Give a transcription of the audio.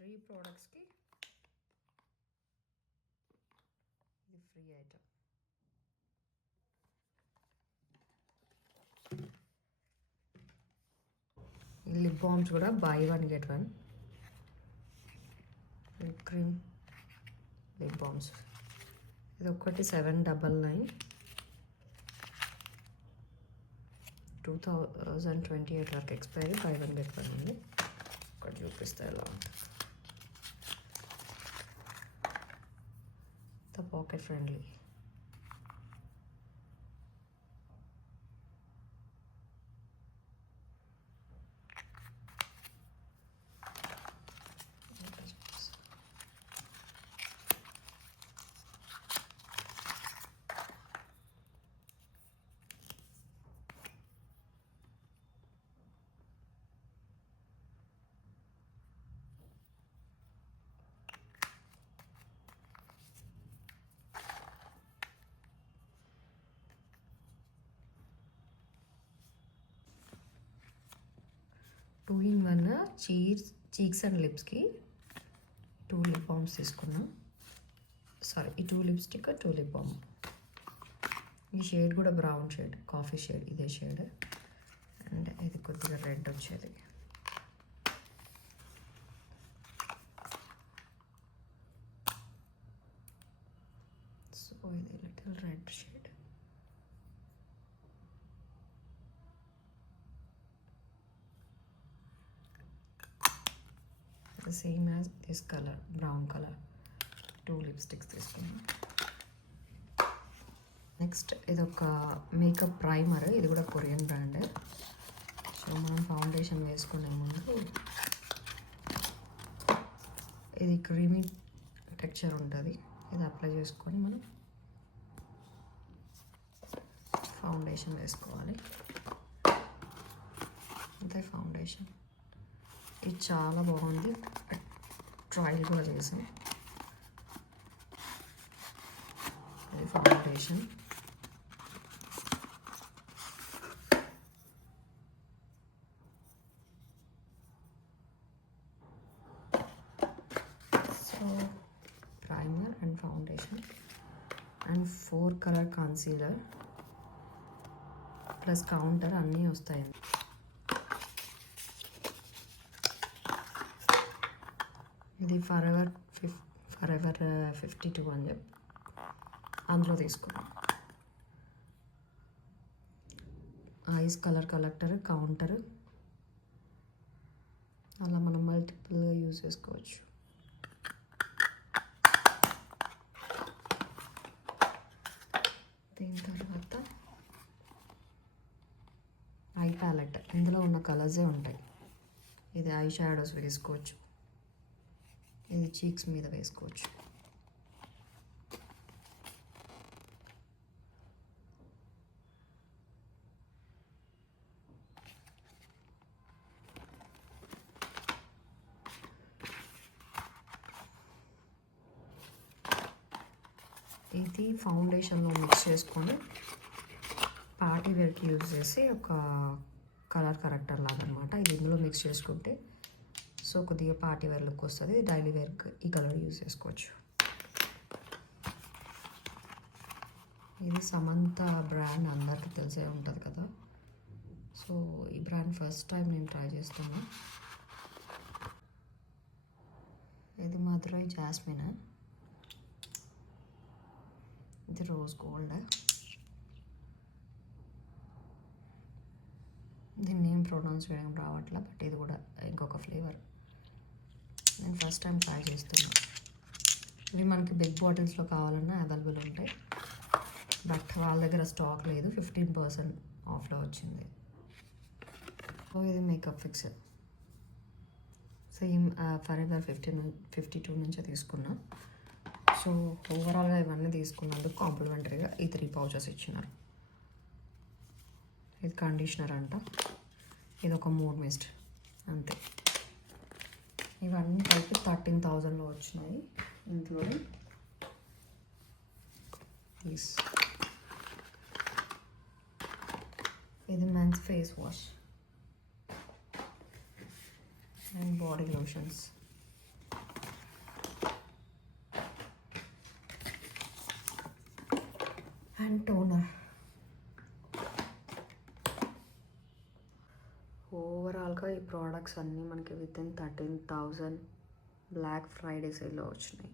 3 ప్రోడక్ట్స్కి ఇది free item. Lip balms కూడా buy 1 get 1 lip cream lip balms. ఇది ఒకటి 799 2028 వరకు ఎక్స్పైరీ. బై 1 get 1 ఉంది. ఒకటి చూపిస్తే ఎలా ఉంటుంది. Pocket friendly. Two in one cheeks and లిప్స్కి 2 లిప్ బామ్స్ తీసుకున్నాం. సారీ, ఈ 2 లిప్స్టిక్ 2 లిప్ బామ్. ఈ షేడ్ కూడా బ్రౌన్ షేడ్, కాఫీ షేడ్, ఇదే షేడ్. అండ్ ఇది కొద్దిగా రెడ్ వచ్చేది. సో ఇది little red shade. Same as this colour, brown colour. 2 lipsticks తీసుకున్నాం. నెక్స్ట్ ఇది ఒక మేకప్ ప్రైమర్. ఇది కూడా కొరియన్ బ్రాండ్. సో మనం ఫౌండేషన్ వేసుకునే ముందు ఇది క్రీమీ టెక్స్చర్ ఉంటుంది. ఇది అప్లై చేసుకొని మనం ఫౌండేషన్ వేసుకోవాలి. అంతే ఫౌండేషన్. ఇది చాలా బాగుంది. ట్రయల్ కూడా చేసాం. ఇది foundation. So primer and foundation and 4 colour concealer plus counter అన్నీ వస్తాయి. ఇది ఫరెవర్ 52 అని చెప్పి అందులో తీసుకున్నాం. ఐస్ కలర్ కలెక్టర్, కౌంటర్, అలా మనం మల్టిపుల్గా యూజ్ చేసుకోవచ్చు. దీని తర్వాత ఐ ప్యాలెట్. ఇందులో ఉన్న కలర్సే ఉంటాయి. ఇది ఐ షాడోస్ వేసుకోవచ్చు. ఇది చీక్స్ మీద వేసుకోవచ్చు. ఇది ఫౌండేషన్లో మిక్స్ చేసుకొని పార్టీ వేర్కి యూజ్ చేసి ఒక కలర్ కరెక్టర్ లాగా అనమాట. ఇది ఇందులో మిక్స్ చేసుకుంటే సో కొద్దిగా పార్టీ వేర్ లుక్ వస్తుంది. డైలీ వేర్కి ఈ కలర్ యూజ్ చేసుకోవచ్చు. ఇది సమంత బ్రాండ్ అందరికీ తెలిసే ఉంటుంది కదా. సో ఈ బ్రాండ్ ఫస్ట్ టైం నేను ట్రై చేస్తాను. ఇది మధురై జాస్మిన్. ఇది రోజ్ గోల్డ్. దీన్ని నేమ్ ప్రొనౌన్స్ చేయడం రావట్లే, బట్ ఇది కూడా ఇంకొక ఫ్లేవర్. నేను ఫస్ట్ టైం ట్రై చేస్తున్నాను. ఇవి మనకి బిగ్ బాటిల్స్లో కావాలన్నా అవైలబుల్ ఉంటాయి, బట్ వాళ్ళ దగ్గర స్టాక్ లేదు. 15% ఆఫ్లో వచ్చింది. సో ఇది మేకప్ ఫిక్సర్. సేమ్ ఫరెవర్ 52 నుంచే తీసుకున్నా. సో ఓవరాల్గా ఇవన్నీ తీసుకున్నందుకు కాంప్లిమెంటరీగా ఈ 3 పౌచెస్ ఇచ్చినారు. ఇది కండిషనర్ అంట. ఇది ఒక 3 మిస్ట్ అంతే. ఇవన్నీ కలిపి 13,000లో వచ్చినాయి, ఇంక్లూడింగ్ దీస్. ఇది men's face wash and body lotions. And toner. ఓవరాల్గా ఈ ప్రోడక్ట్స్ అన్నీ మనకి విత్ ఇన్ 13,000 బ్లాక్ ఫ్రైడే సేల్లో వచ్చినాయి.